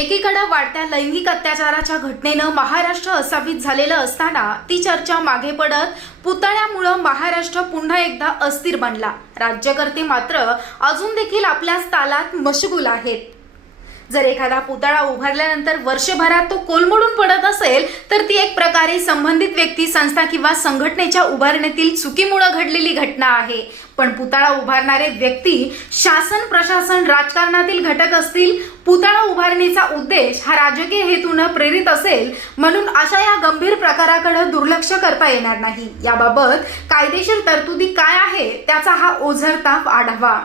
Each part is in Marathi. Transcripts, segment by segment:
एकीकडे वाढत्या लैंगिक अत्याचाराच्या घटनेनं महाराष्ट्र असावीत झालेलं असताना ती चर्चा मागे पडत पुतळ्यामुळं महाराष्ट्र पुन्हा एकदा अस्थिर बनला. राज्यकर्ते मात्र अजून देखील आपल्याच तालात मशगूल आहेत. जर एखादा पुतळा उभारल्यानंतर वर्षभरात तो कोलमडून पडत असेल तर ती एक प्रकारे संबंधित व्यक्ती संस्था किंवा संघटनेच्या उभारण्यातील चुकीमुळे घडलेली घटना आहे. पण पुतळा उभारणारे व्यक्ती शासन प्रशासन राजकारणातील घटक असतील पुतळा उभारणीचा उद्देश हा राजकीय हेतून प्रेरित असेल म्हणून अशा या गंभीर प्रकाराकडे दुर्लक्ष करता येणार नाही. याबाबत कायदेशीर तरतुदी काय आहे त्याचा हा ओझरताप आढावा.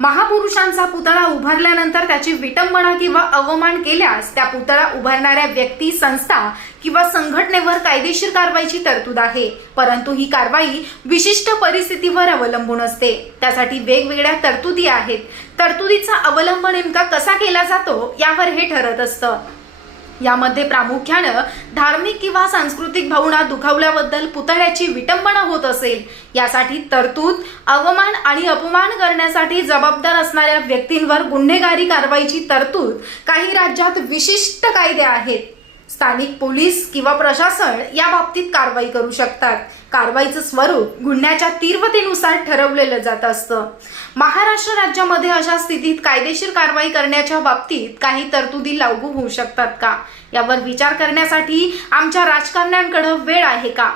महापुरुषांचा पुतळा उभारल्यानंतर त्याची विटंबना किंवा अवमान केल्यास त्या पुतळा उभारणाऱ्या व्यक्ती संस्था किंवा संघटनेवर कायदेशीर कारवाईची तरतूद आहे. परंतु ही कारवाई विशिष्ट परिस्थितीवर अवलंबून असते. त्यासाठी वेगवेगळ्या तरतुदी आहेत. तरतुदीचा अवलंब नेमका कसा केला जातो यावर हे ठरत असतं. यामध्ये प्रामुख्यानं धार्मिक किंवा सांस्कृतिक भावना दुखावल्याबद्दल पुतळ्याची विटंबना होत असेल. यासाठी तरतूद अवमान आणि अपमान करण्यासाठी जबाबदार असणाऱ्या व्यक्तींवर गुन्हेगारी कारवाईची तरतूद काही राज्यात विशिष्ट कायदे आहेत. स्थानिक पोलीस किंवा प्रशासन या बाबतीत कारवाई करू शकतात. कारवाईचं स्वरूप गुन्ह्याच्या तीव्रतेनुसार ठरवलेलं जात असतं. महाराष्ट्र राज्यामध्ये अशा स्थितीत कायदेशीर कारवाई करण्याच्या बाबतीत काही तरतुदी लागू होऊ शकतात का? यावर विचार करण्यासाठी आमच्या राजकारण्यांकडे वेळ आहे का?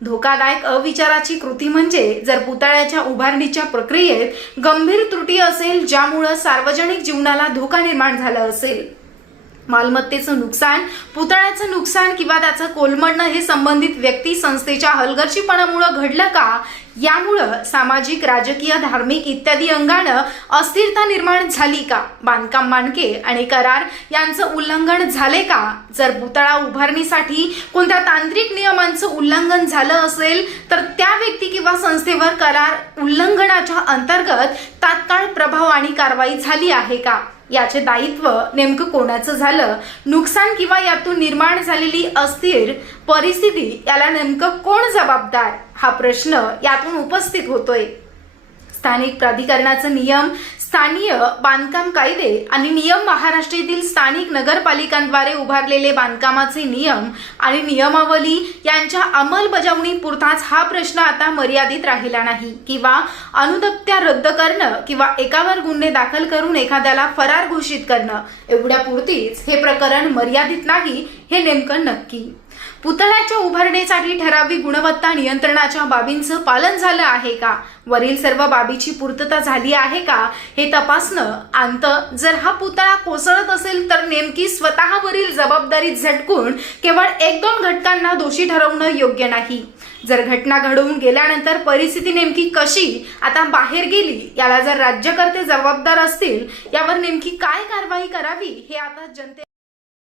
धोकादायक अविचाराची कृती म्हणजे जर पुतळ्याच्या उभारणीच्या प्रक्रियेत गंभीर त्रुटी असेल ज्यामुळं सार्वजनिक जीवनाला धोका निर्माण झाला असेल. मालमत्तेचं नुकसान पुतळ्याचं नुकसान किंवा त्याचं कोलमडणं हे संबंधित व्यक्ती संस्थेच्या हलगर्जीपणामुळं घडलं का? यामुळं सामाजिक राजकीय धार्मिक इत्यादी अंगानं अस्थिरता निर्माण झाली का? बांधकाम मानके आणि करार यांचं उल्लंघन झाले का? जर पुतळा उभारणीसाठी कोणत्या तांत्रिक नियमांचं उल्लंघन झालं असेल तर त्या व्यक्ती किंवा संस्थेवर करार उल्लंघनाच्या अंतर्गत तात्काळ प्रभाव आणि कारवाई झाली आहे का? याचे दायित्व नेमकं कोणाचं झालं? नुकसान किंवा यातून निर्माण झालेली अस्थिर परिस्थिती याला नेमकं कोण जबाबदार? हा प्रश्न यातून उपस्थित होतोय. स्थानिक प्राधिकरणाचे नियम स्थानीय बांधकाम कायदे आणि नियम महाराष्ट्रातील स्थानिक नगरपालिकांद्वारे उभारलेले बांधकामाचे नियम आणि नियमावली यांच्या अंमलबजावणी पुरताच हा प्रश्न आता मर्यादित राहिला नाही. किंवा अनुदप्त्या रद्द करणं किंवा एकावर गुन्हे दाखल करून एखाद्याला फरार घोषित करणं एवढ्या पुरतीच हे प्रकरण मर्यादित नाही हे नेमकं नक्की. पुतळ्याच्या उभारणीसाठी ठराविक गुणवत्ता नियंत्रणाच्या बाबींचं पालन झालं आहे का? वरील सर्व बाबीची पूर्तता झाली आहे का? हे तपासणं अंत. जर हा पुतळा कोसळत असेल तर नेमकी स्वतःवरील जबाबदारी झटकून केवळ एक दोन घटकांना दोषी ठरवणं योग्य नाही. जर घटना घडवून गेल्यानंतर परिस्थिती नेमकी कशी आता बाहेर गेली याला जर राज्यकर्ते जबाबदार असतील यावर नेमकी काय कारवाई करावी हे आता जनते